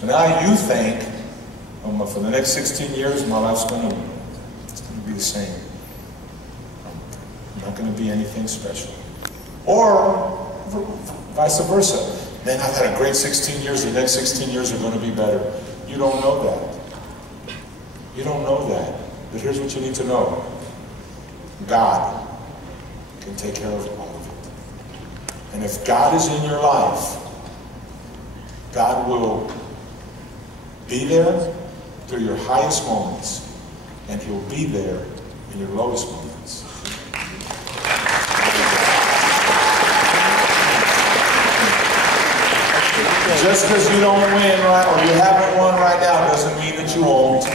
So now you think, oh, for the next 16 years, my life's going to be the same. I'm not going to be anything special. Or vice versa. Man, I've had a great 16 years. The next 16 years are going to be better. You don't know that. You don't know that. But here's what you need to know. God can take care of all of it. And if God is in your life, God will be there through your highest moments, and He'll be there in your lowest moments. Just because you don't win, right, or you haven't won right now, doesn't mean that you won't.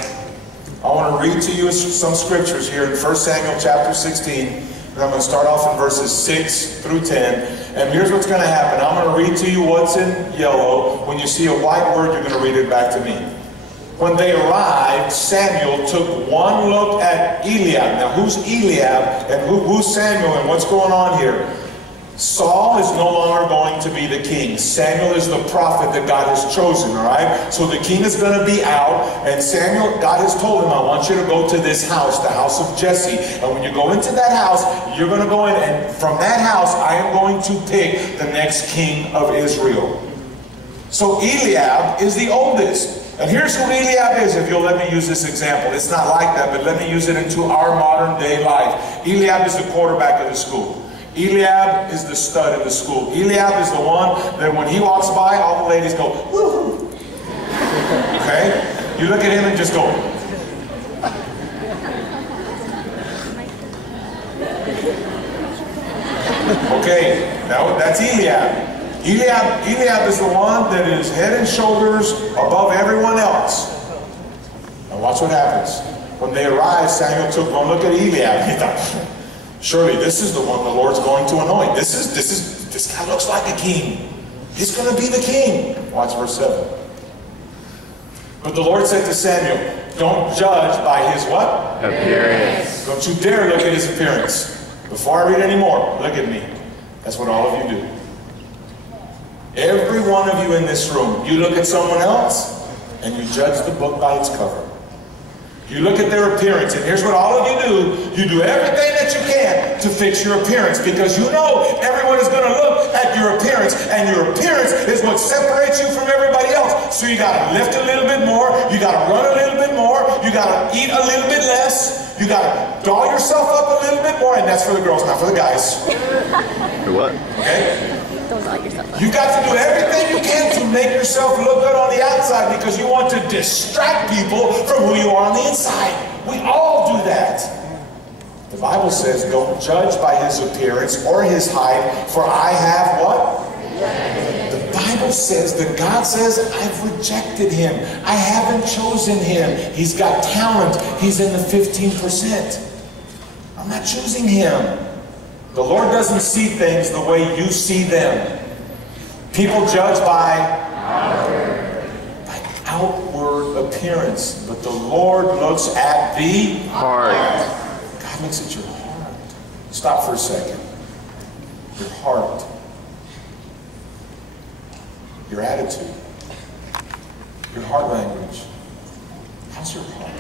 I want to read to you some scriptures here in 1 Samuel chapter 16. And I'm going to start off in verses 6 through 10. And here's what's going to happen. I'm going to read to you what's in yellow. When you see a white word, you're going to read it back to me. When they arrived, Samuel took one look at Eliab. Now, who's Eliab and who's Samuel and what's going on here? Saul is no longer going to be the king. Samuel is the prophet that God has chosen, all right? So the king is going to be out, and Samuel, God has told him, I want you to go to this house, the house of Jesse. And when you go into that house, you're going to go in, and from that house, I am going to pick the next king of Israel. So Eliab is the oldest. And here's who Eliab is, if you'll let me use this example. It's not like that, but let me use it into our modern day life. Eliab is the quarterback of the school. Eliab is the stud in the school. Eliab is the one that when he walks by, all the ladies go, woo-hoo. Okay? You look at him and just go. Okay, now that's Eliab. Eliab is the one that is head and shoulders above everyone else. Now watch what happens. When they arrived, Samuel took one look at Eliab. He thought, surely this is the one the Lord's going to anoint. This guy looks like a king. He's going to be the king. Watch verse 7. But the Lord said to Samuel, don't judge by his what? Appearance. Don't you dare look at his appearance. Before I read any more, look at me. That's what all of you do. Every one of you in this room, you look at someone else and you judge the book by its cover. You look at their appearance, and here's what all of you do. You do everything that you can to fix your appearance, because you know everyone is going to look at your appearance, and your appearance is what separates you from everybody else. So you got to lift a little bit more, you got to run a little bit more, you got to eat a little bit less, you got to doll yourself up a little bit more, and that's for the girls, not for the guys. For what? Okay? Don't doll yourself up. You got to do everything you can to make yourself look good on the outside, because you want to distract people from who you are on the inside. We all do that. The Bible says, don't judge by his appearance or his height, for I have what? The Bible says that God says, I've rejected him. I haven't chosen him. He's got talent. He's in the 15%. I'm not choosing him. The Lord doesn't see things the way you see them. People judge by outward appearance, but the Lord looks at the heart. God looks at your heart. Stop for a second. Your heart. Your attitude. Your heart language. How's your heart?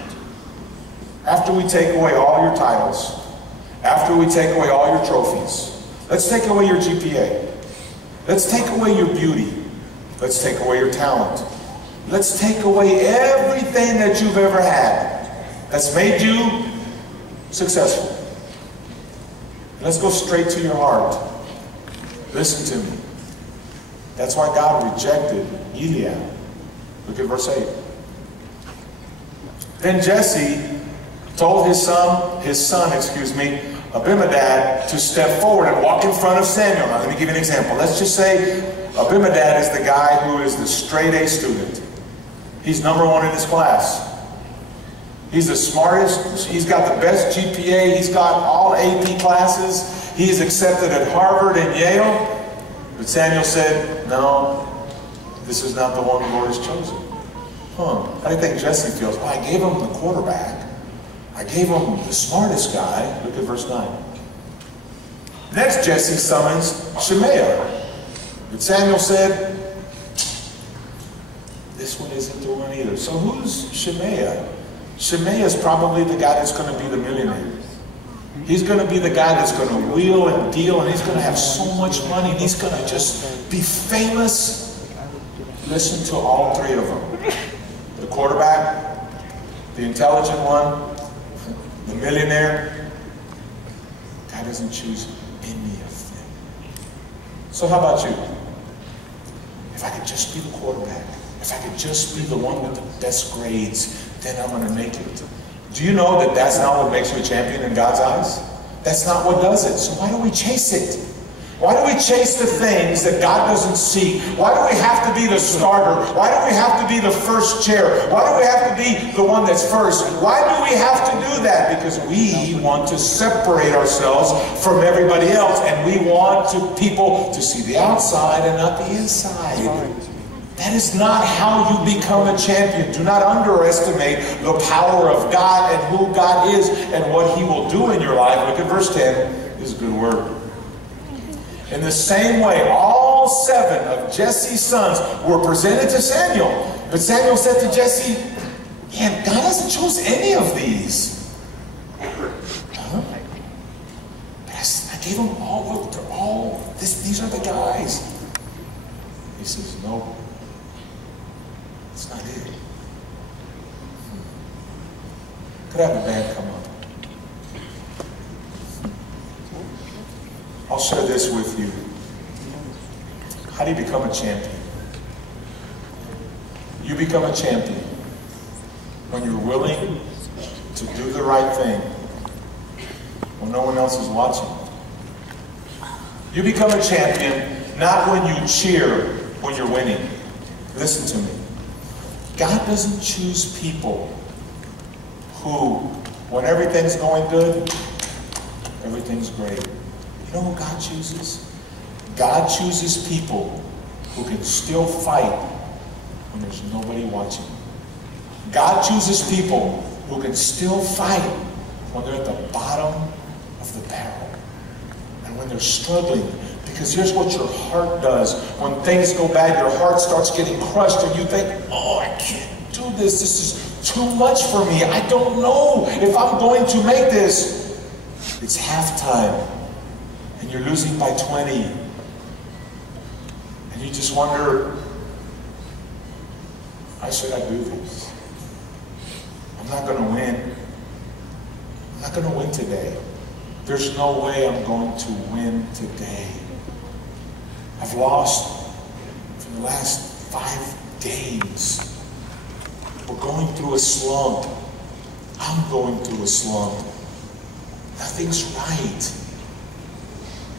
After we take away all your titles, after we take away all your trophies, let's take away your GPA. Let's take away your beauty. Let's take away your talent. Let's take away everything that you've ever had that's made you successful. Let's go straight to your heart. Listen to me. That's why God rejected Eliab. Look at verse 8. Then Jesse told his son, Abimadad, to step forward and walk in front of Samuel. Now let me give you an example. Let's just say Abimadad is the guy who is the straight A student. He's number one in his class. He's the smartest. He's got the best GPA. He's got all AP classes. He's accepted at Harvard and Yale. But Samuel said, no, this is not the one the Lord has chosen. How do you think Jesse feels? Well, I gave him the quarterback. I gave him the smartest guy. Look at verse 9. Next, Jesse summons Shemaiah. But Samuel said, this this one isn't doing either. So who's Shemaiah? Shemaiah is probably the guy that's going to be the millionaire. He's going to be the guy that's going to wheel and deal, and he's going to have so much money, and he's going to just be famous. Listen to all three of them. The quarterback, the intelligent one, the millionaire. God doesn't choose any of them. So how about you? If I could just be the quarterback, if I could just be the one with the best grades, then I'm going to make it. Do you know that that's not what makes you a champion in God's eyes? That's not what does it. So why do we chase it? Why do we chase the things that God doesn't see? Why do we have to be the starter? Why do we have to be the first chair? Why do we have to be the one that's first? Why do we have to do that? Because we want to separate ourselves from everybody else, and we want people to see the outside and not the inside. That is not how you become a champion. Do not underestimate the power of God and who God is and what He will do in your life. Look at verse 10. This is a good word. In the same way, all 7 of Jesse's sons were presented to Samuel. But Samuel said to Jesse, man, God hasn't chosen any of these. Huh? I gave them all, look, they're all, these are the guys. He says, no. It's not it. Could I have the band come up? I'll share this with you. How do you become a champion? You become a champion when you're willing to do the right thing when no one else is watching. You become a champion not when you cheer when you're winning. Listen to me. God doesn't choose people who, when everything's going good, everything's great. You know who God chooses? God chooses people who can still fight when there's nobody watching. God chooses people who can still fight when they're at the bottom of the barrel and when they're struggling. Because here's what your heart does. When things go bad, your heart starts getting crushed and you think, oh, I can't do this. This is too much for me. I don't know if I'm going to make this. It's halftime and you're losing by 20. And you just wonder, why should I do this? I'm not going to win. I'm not going to win today. There's no way I'm going to win today. I've lost for the last 5 days. We're going through a slump. I'm going through a slump. Nothing's right.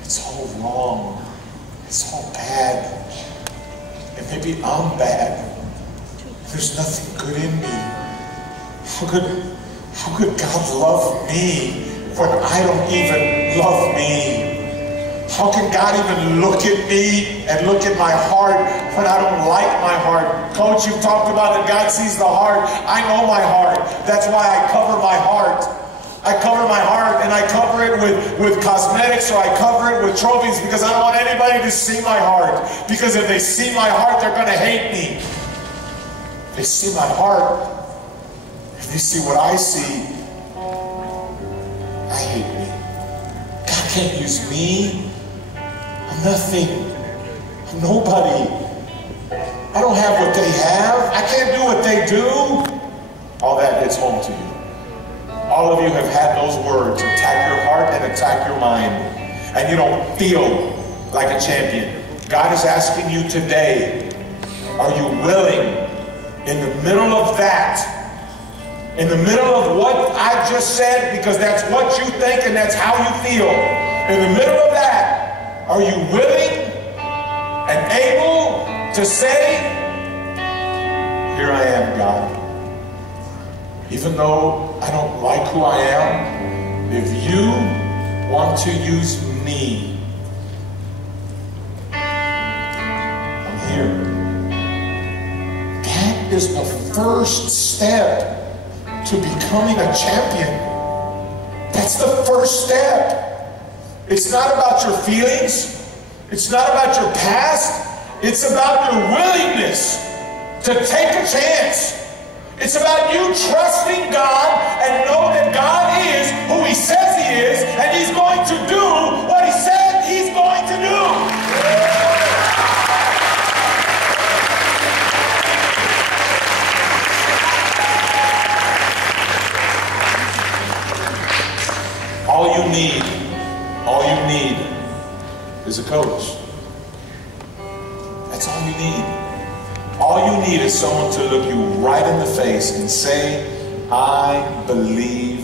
It's all wrong. It's all bad. And maybe I'm bad. There's nothing good in me. How could God love me when I don't even love me? How can God even look at me and look at my heart when I don't like my heart? Coach, you've talked about that God sees the heart. I know my heart. That's why I cover my heart. I cover my heart and I cover it with cosmetics, or I cover it with trophies, because I don't want anybody to see my heart. Because if they see my heart, they're going to hate me. If they see my heart, if they see what I see, I hate me. God can't use me. I'm nothing. I'm nobody. I don't have what they have. I can't do what they do. All that hits home to you. All of you have had those words attack your heart and attack your mind, and you don't feel like a champion. God is asking you today, are you willing, in the middle of that, in the middle of what I just said, because that's what you think and that's how you feel, in the middle of that, are you willing and able to say, here I am, God. Even though I don't like who I am, if you want to use me, I'm here. That is the first step to becoming a champion. That's the first step. It's not about your feelings. It's not about your past. It's about your willingness to take a chance. It's about you trusting God and know that God is who He says He is, and He's going to do what He said He's going to do. All you need is a coach. That's all you need. All you need is someone to look you right in the face and say, I believe